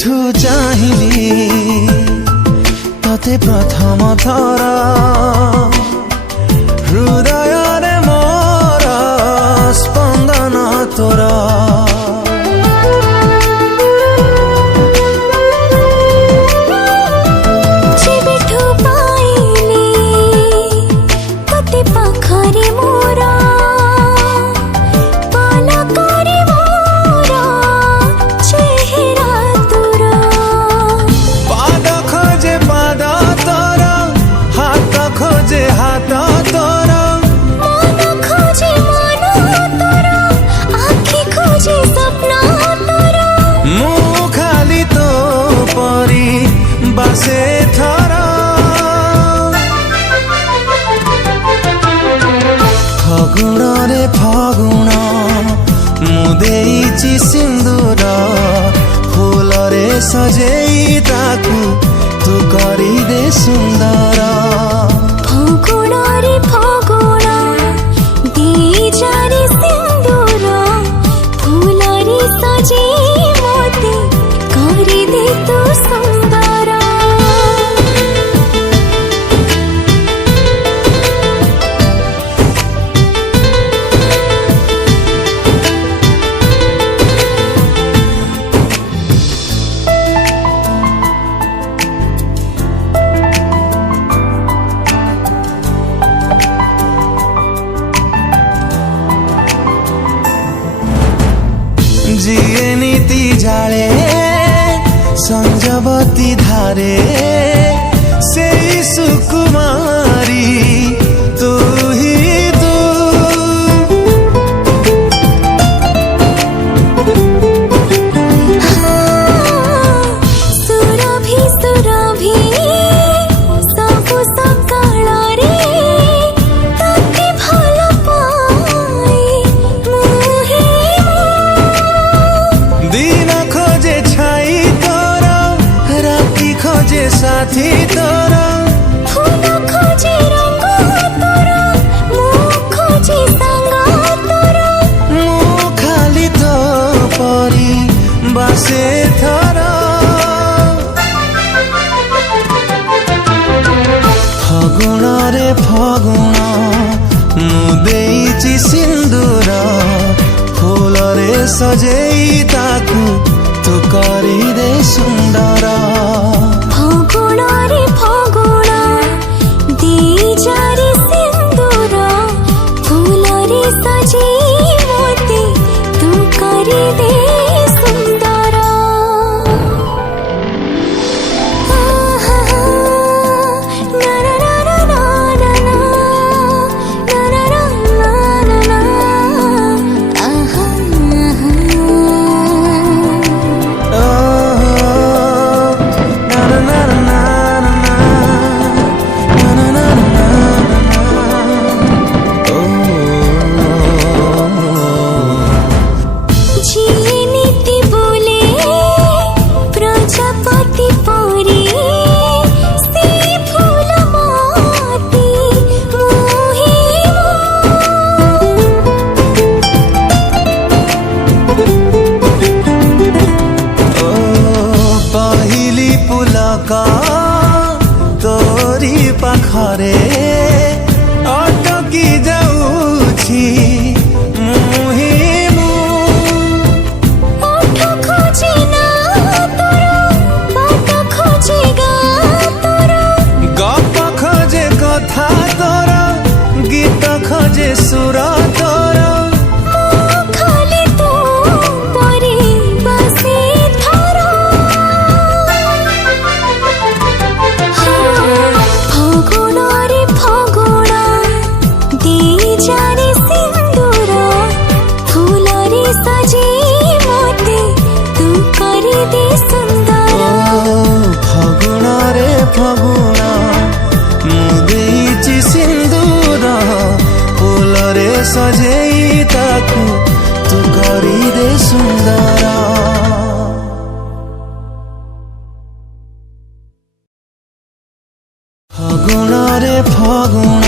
ଯେବେଠୁ ଚାହିଁଲି ତତେ ପ୍ରଥମ ଥର ହୃଦୟରେ ମୋର ସ୍ପନ୍ଦନ ତୋର ଯେବେଠୁ ପାଇଲି ତତେ ପାଖରେ ମୋର ପଲକରେ ମୋର ଚେହେରା ତୋର ପାଦ ଖୋଜେ ପାଦ ତୋର ହାତ ଖୋଜେ ହାତ ତୋର ମନ ଖୋଜେ ମନ ତୋର ଆଖି ଖୋଜେ ସ୍ୱପ୍ନ ତୋର ମୁଁ ଖାଲି ତୋ ପରି ବାସେ ଥର ଫଗୁଣରେ ଫଗୁଣ ମୁଁ ଦେଇଛି ସିନ୍ଦୁର ଫୁଲରେ ସଜେଇ ତାକୁ ତୁ କରିଦେ ସୁନ୍ଦର ଫଗୁଣରେ ଫଗୁଣ ଦିଜାରେ ସିନ୍ଦୁର ଫୁଲରେ ସଜେଇ ମୋତେ କରିଦେ ତୁ ସୁନ୍ଦର ଯିଏ ନୀତି ଜାଳେ ସଞ୍ଜବତୀ ଧାରେ ସେଇ ସୁକୁମାରୀ ତୁ ହି ତୁ ସୁରଭି ସୁରଭି ସବୁ ସକାଳରେ ତତେ ଭଲ ପାଏ ମୁଁ ହିଁ ଦିନ ଖୋଜେ ଛାଇ ତୋର ରାତି ଖୋଜେ ସାଥୀ ତୋର ଫୁଲ ଖୋଜେ ରଙ୍ଗ ତୋର ମୁଁ ଖୋଜେ ସାଙ୍ଗ ତୋର ମୁଁ ଖାଲି ତୋ ପରି ବାସେ ଥର ଫଗୁଣରେ ଫଗୁଣ ମୁଁ ଦେଇଛି ସିନ୍ଦୁର ଫୁଲରେ ସଜେଇ ତାକୁ ତୁ କରିଦେ ସୁନ୍ଦର ଫଗୁଣରେ ଫଗୁଣ ଦିଜାରେ ସିନ୍ଦୁର ଫୁଲରେ ସଜେଇ ମୋତେ ତୁ କରିଦେ ସୁନ୍ଦର ନା ନା ନା ନା ନା ନା ନା ନା ନା ନା ଆହା ଯିଏ ନୀତି ବୋଲେ ପ୍ରଜାପତି ପରି ସେ ଫୁଲ ମତେ ମୁଁ ହିଁ पहिली पुलक तोरी पाखरे अटकी जाऊछि ମୁଁ ହିଁ ओठ खोजे ना तोर बात खोजे गा तोर गप खोजे कथा तोर गीत खोजे सुर तोर ମୁଁ ଖାଲି ତୋ ପରି ବାସେ ଥର ଫଗୁଣରେ ଫଗୁଣ ଦିଜାରେ ସିନ୍ଦୁର ଫୁଲରେ ସଜେଇ ମୋତେ ତୁ କରିଦେ ସୁନ୍ଦର ଫଗୁଣରେ ଫଗୁଣ ମୁଁ ଦେଇଛି ସିନ୍ଦୁର ଫୁଲରେ ସଜେଇ ତାକୁ ତୁ କରିଦେ ସୁନ୍ଦର ଫଗୁଣରେ ଫଗୁଣ